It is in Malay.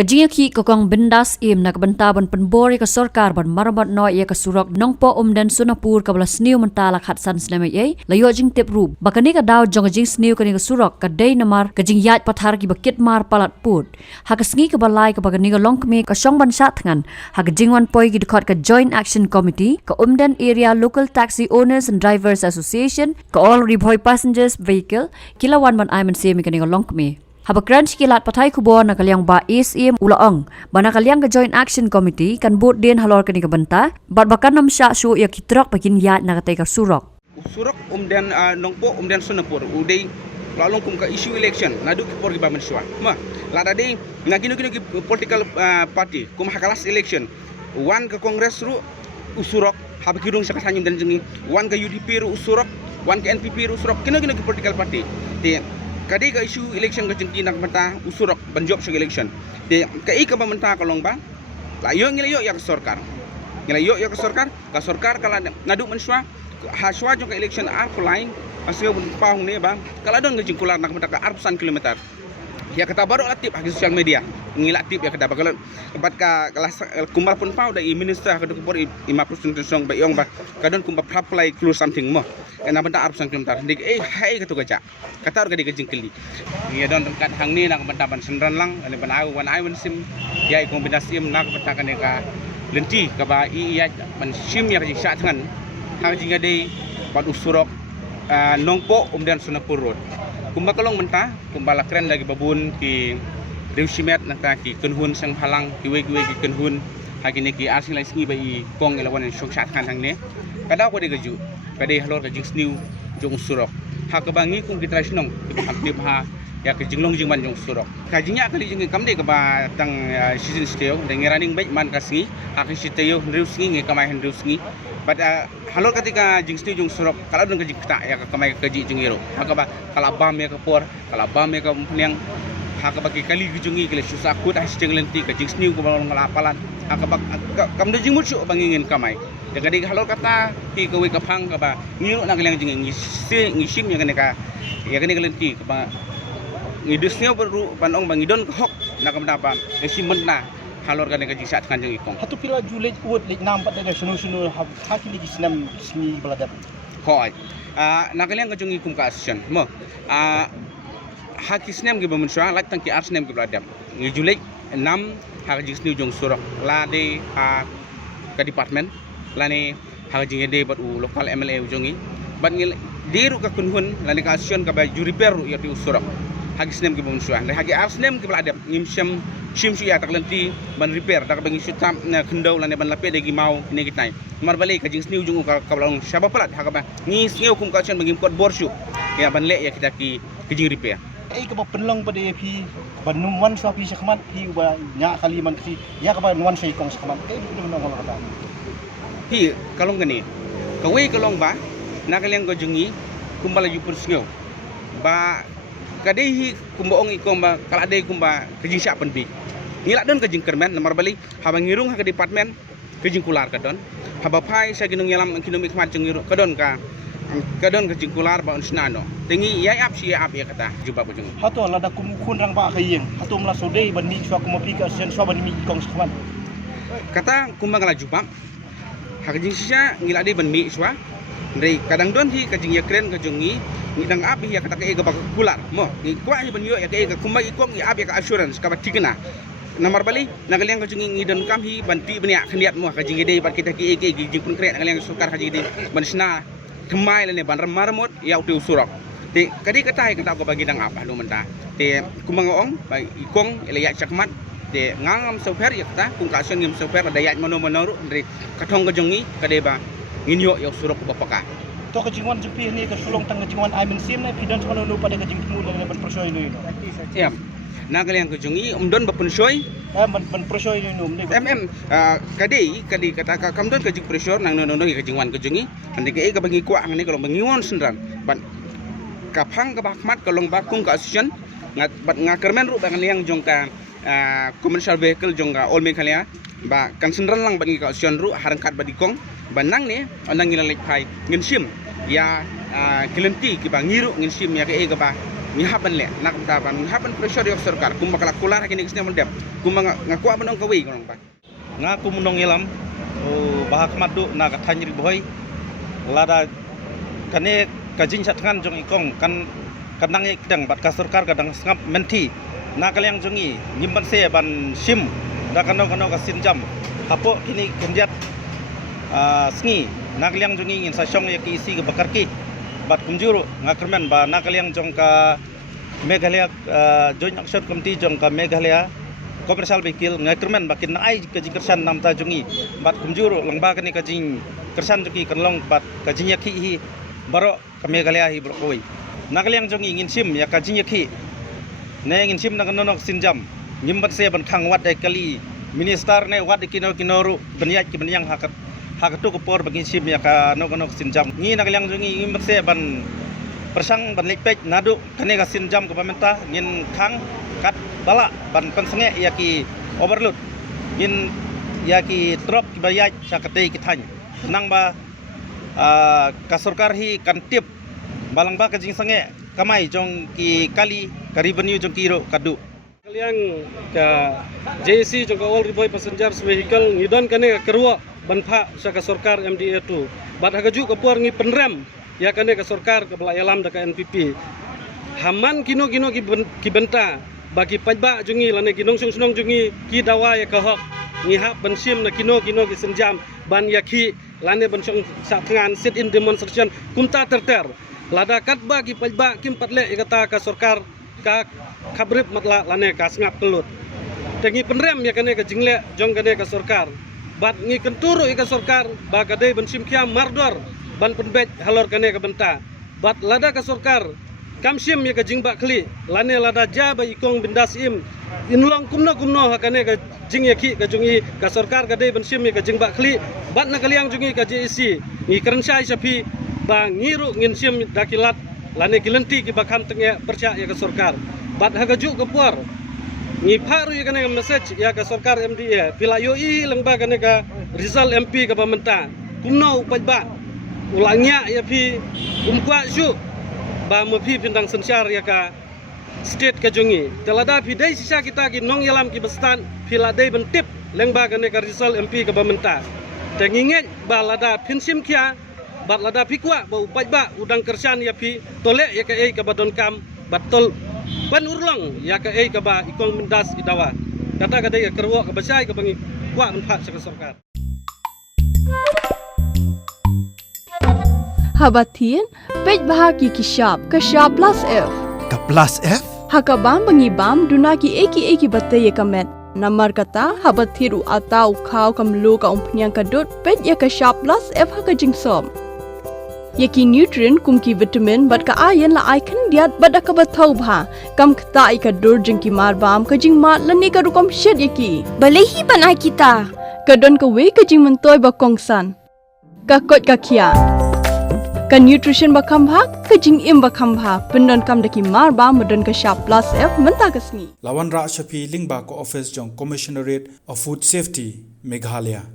Kajingaki kokong bendas im na kabantaban penbori ke sorkar ban maramat no ia ke surok nongpo dan sunapur ke belas sniu mentala khatsan snamai ei layo jing tip rub bakani ka daw jong jing sniu kani ke surok ka dei namar ka jing yat pathar ki bakit mar palat put ha ka sngi ka balai ka bakani ka longkme ka shong ban sat ngan ha ka jingwan poi ki dekat ka joint action committee ka umdan area local taxi owners and drivers association ka all reboy passengers vehicle kilawan ban aiman semi kani ka longkme Haba crunch kilat patai kubor na kalyang ba SEM ulaong bana kalyang ka joint action committee kan bot din halor kani ka banta bat bakan nam sya syu ya kitrok pakin yat na katay ka surok dan nongpo dan sunapur udai lalong kum ka issue election nadu ki por ki ba manswa ma la dadi ngakino kino ki political party kum hakalas election wan ka congress ru usurok haba kidung sa kasanyum dan jengi wan ka UDP ru usurok wan ka NPP ru usurok kino ki political party ti kadi ka issue election ka jengki nak banta usurok banjob sa election te kai ka banta kalong ba layo ngilayo ya ka sorkar kala nadu manswa haswa jong ka election ar lain asio bun paung ne ba kala don ngejing kular nak banta ka arpusan kilometer ya kata baru aktif di sosial media ngila aktif ya kata bakalan tempat ka kelas kumbal pun pau da minister ka dokor 50% song ba yong ba kadon kumbal apply clue something mo kena banta arpusan kilometer dik hai ka tu gaja kata orga dik jingkili ya don tengkat hang ni nak banta ban sendran lang ane ban au wan ai wan sim ya kombinasi nak banta ka ne ka lenti ka ba iya ban sim ya ka sat ngan hang jinga dei bat usurok nongpo dan sunapur road kumba kalong menta kumba lakren lagi babun ki reusimet naka ki kenhun sang halang ki we ki kenhun hagini ki asing lai singi bai kong elawan sok sat kan hang ne kada ko de gaju kada halor ka jing sniu jong surok ha ka bangi kum ki trasnong ki aktif ha ya ke jinglong jingman jong surok kajinya kali jing kamde ka ba tang season steo de ngiraning bai man kasngi akin siteo reusingi nge kamai reusingi pada halor ketika jing sniu jong surok kalau dong kajing kita ya ka kamai kaji jing iro haka ba kala bam ya ka por kala bam ya ka peniang haka bagi kali gujungi kele susah kut has jing lenti ka jing sniu ko balong ngalapalan haka ba kamde jing mutsu bangingin kamai dengan di halor kata ki kowe kapang ka ba ngiro na kaliang jing ngisim ya kene ka ya kene lenti ka ba ngidusnya baru panong bangidon ke hok nak menapa esi menna halor kan ka jisat kan jeng ikong hatu pila julet uot lek nampat daga sunu haki lagi senam sini beladat hoi nakalian ka jeng ikum ka asyon mo haki senam ge bamunswa lak tang ki arsnem ge beladat ngijulet 6 haki jing sniu jong surok la de ka department la ne haki jing de bat u lokal MLA ujongi bat ngil diru ka kunhun la ne ka asyon ka ba juri peru ya di usurok hagi snem ke bumsuan hagi arsnem ke beladap ngimsem shimsu ya taklenti ban repair tak bangi sutam na kendau lane ban lape degi mau ne kitai mar balik ka jing sniu jungu ka balong syaba pelat hakaba ni sniu kum ka chen bangi kot borsu ya ban le ya kita ki jing repair ka ba penlong pada pi ban numwan sapi sakmat pi ba nya kaliman ki ya ka ba nuan sai kong sakmat dum nong kata pi kalong gani ka we kalong ba nakaliang ko jungi kumbala jupur sniu ba kadehi kumbaong ikom ba kalade kumba kejing syak penbi ngilak don kejing kermen nomor bali haba ngirung ha ke department kejing kular kadon haba pai sa ginung yalam kinomik mat ngiru kadon kejing kular ba unsnano tengi ya ap si ap ya kata jumpa bujung hatu lada kum rang ba khayeng hatu mla sodei ban ni swa kum pika sen swa ban mi ikong sakman kata kumba ngala jumpa ha kejing sya ngilak de ban mi swa ndai kadang don hi kejing ya kren kejungi ngidang api ya kata ke ga kular mo ni kwa hi banyo ya ke ga kumba ikom ya api ka assurance ka batigna namar bali nagaliang ka jungi ngidon kam hi banti bania khniat mo ka jingi de bat kita ki jing kun kret nagaliang sukar ka jingi de bansna thmai lene ban marmot ya uti usurok te kadi kata hi kata ko bagi dang apa lu menta te kumangong ba ikong ele ya chakmat te ngangam sofer ya kata kum ka asun ngim sofer da ya mono monoru dari kathong ka jungi kade ba nginyo ya usurok ko bapaka to kejingwan jepi ni ke sulong tang kejingwan ai mensim na pidan sono no pada kejing temu dan ban prosoi no ya nakaliang kejungi umdon bapunsoy ban prosoi no kadi kata kamdon kejing pressure nang no kejingwan kejungi andi ke bangi kwa ngani kalau bangiwon sendran ban kapang ka bakmat kalong bakung ka asyon ngat bat ngakermen ru bangan liang jongka commercial vehicle jongka all mekalia ba kan sendran lang bangi ka asyon ru harangkat badikong banang ne onang ngilalek pai nginsim ya kilenti ki ba ngiru nginsim ya ke ba ngihaban le nak tapan ngihaban pressure yok sarkar kum bakal kular kini kisne mendep kum ngaku abang kawi kurang pa ngaku munong ilam bahak madu na kathanyri boy lada kane kajing satkan jong ikong kan kadang ikdang bat ka sarkar kadang sangap menti na kalyang jongi nyimban se ban sim da kano ka sinjam hapo kini kenjat sngi na kalyang jongi ngin sa syong yaki isi ke bakarki bat kumjuru ngakermen ba na kalyang jong ka Meghalaya joint action committee jong ka Meghalaya commercial vehicle ngakermen bakin na ai kajing kersan namta jongi bat kumjuru langba kani kajing kersan joki kanlong bat kajing yaki hi baro ka Meghalaya hi brokoi na kalyang jongi ngin sim ya kajing yaki ne ngin sim na kanonok sinjam ngimbat se ban khang wat dai kali minister ne wat kinoru banyat ki banyang hakatu kopor bagi sim ya ka nok sinjam ngi na kalyang jongi ngimbat se ban persang ban lekpek nadu kane ka sinjam ka pemerintah ngin khang kat bala ban pensenge ya ki overload ngin ya ki drop ki bayat sakate ki thany nang ba ka sarkar hi kan tip balang ba ka jing sange kamai jong ki kali ka revenue jong kiro kadu kaliang ka JC jong ka all boy passengers vehicle ngidon kane ka kerua banpha sa ka sarkar MDA 2 bat hagaju ka puar ngi penrem ya kane ka sarkar ka bala alam da ka NPP haman kino ki benta bagi pajba jungi lane ginong sunong jungi ki dawa ya ka hok ngi ha bansim na kino ki senjam ban yakhi lane bansong sa tangan sit in demonstration kumta terter lada katba ki pajba kim patle ikata ka sarkar ka khabrip matla lane ka sngap kelut tengi penrem ya kane ka jingle jong kane ka sarkar bat ngi kenturu ka sarkar ba kadai bansim kia mardor ban penbet halor kane ka benta bat lada ka sarkar kamsim ya ka jingba kli lane lada jaba ikong bindas im inlong kumno hakane ka jing yaki ka jungi ka sarkar kadai bansim ya ka jingba kli bat na kaliang jungi ka JEC ngi kerensai sapi ba ngiru ngin sim dakilat lane kilenti ki bakam tenge percaya ya ka sarkar bat hagaju ka puar ngi paru ya kane message ya ka sarkar MDA pila yoi lengba kane ka Rizal MP ka pamenta kumno pajba ulangnya ya pi umkwa syu ba mapi pindang sensyar ya ka state ka jungi telada pi dai sisa kita ki nong yalam ki bestan pila dai bentip lengba kane ka Rizal MP ka pamenta tenginget ba lada pinsim kia bat lada pikwa ba pajba udang kersan ya pi tole ya ka ei ka badon kam batol ban urlong ya ka ei ka ba ikong mendas idawa kata kadai ka kerwo ka basai ka bangi kwa menpak sa sarkar Habatin pej bahagi kishap kashap plus F Ka plus F? hakabam bangibam dunaki eki bate ye kamet namar kata habathiru atau khau kamlu ka umpnyang kadut pej ye kashap plus F haka jingsom yeki nutrient kumki vitamin bat ka iron la icon diat bat ka bathau bha kam khta ka dur jingki marbam ka jing mat lani ka rukom shed yeki balehi banai kita kadon ka we ka jing mentoy ba kongsan ka kot ka kia ka nutrition ba khambha ka jing im ba khambha pendon kam daki marba modon ka sharp plus F menta kasni Lawan Ra Shafi Lingba ko office jong Commissionerate of Food Safety Meghalaya